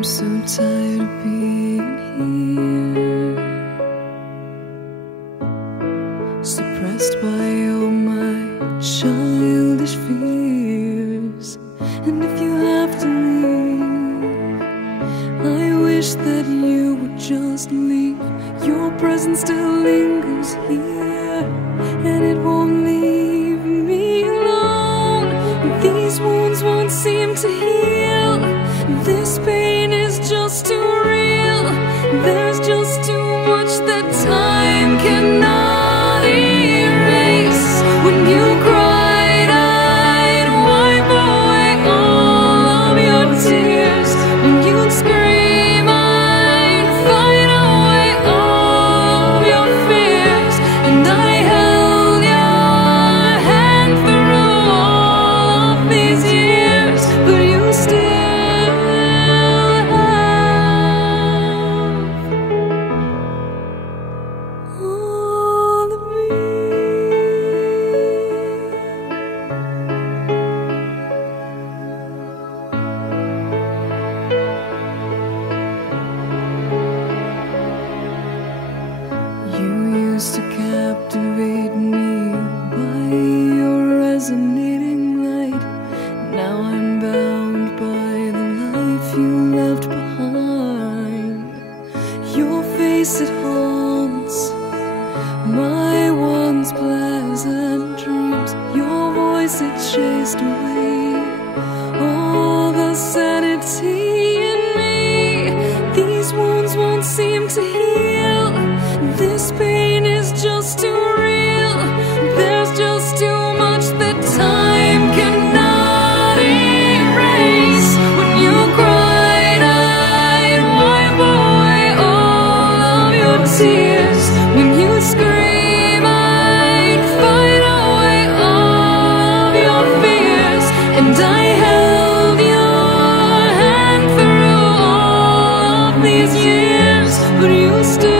I'm so tired of being here, suppressed by all my childish fears. And if you have to leave, I wish that you would just leave. Your presence still lingers here, and it won't leave me alone. These wounds won't seem to heal. This pain is just too real. There's just too much that time cannot erase. When you cried, I'd wipe away all of your tears. When you'd scream, I'd fight away all of your fears. And I held your hand through all of these years, but you still to captivate me by your resonating light. Now I'm bound by the life you left behind. Your face, it haunts my once pleasant dreams. Your voice, it chased away all the sanity in me. These wounds won't seem to heal. This pain is just too real. There's just too much that time cannot erase. When you cried, I'd wipe away all of your tears. When you scream, I'd fight away all of your fears. And I held your hand through all of these years, but you still